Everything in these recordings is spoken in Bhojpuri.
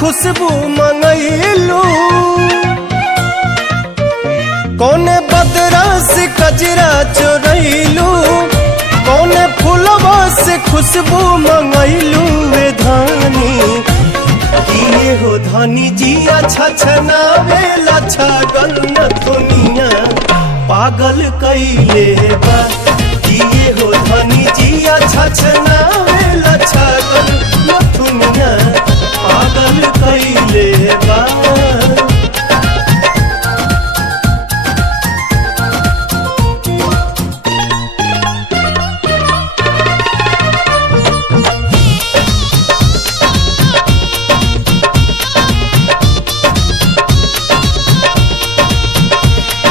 खुशबू मंगैलू, कौने बदरा से कजरा चोरैलू, कौने फूलवा से खुशबू मंगैलू वे धानी। किए हो धानी जी अच्छा छनावे लच्छा गन्न दुनिया पागल कैले बा। किए हो धानी जी अच्छा छनावे लच्छा गन्न दुनिया पागल कैले बा।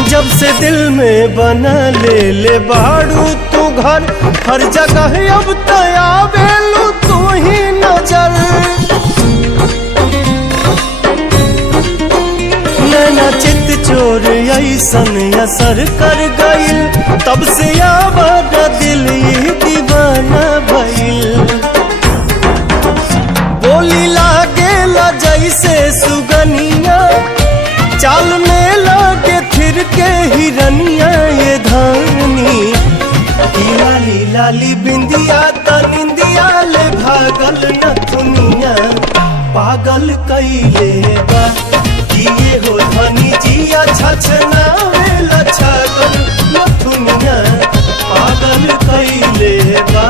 जब से दिल में बना ले बाड़ू तू घर, हर जगह अब तया बेलू तू ही नजर। नैना चित चोर ऐसन असर कर गइल, तब से आवाज दिल ही दीवाना भइल। बोली लागेला जैसे सुगनिया, चाल में लागे फिर के हिरनिया ये धानी। लाली लाली बिंदिया तनिंदिया ले भागल न दुनिया पागल कैले बा। किए हो धनी जी अच्छा छनावे लच्छा न दुनिया पागल कैले बा।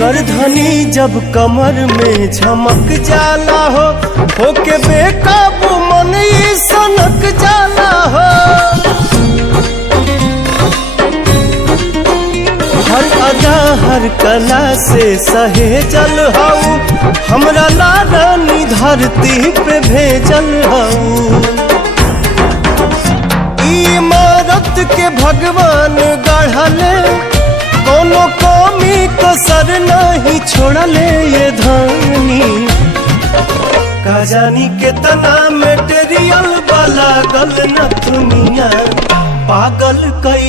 करधनी जब कमर में झमक जाला हो, होके बेकाबू मन ही सनक जाला हो। हर अदा हर कला से सहेजल हऊ, हमरा लाडानी धरती पे भेजल हऊ। इमारत के भगवान गढ़ले, कोनो कमी कसर नहीं छोड़ले ये धानी। का जानी कितना मेटेरियल वाला गल न दुनिया पागल कई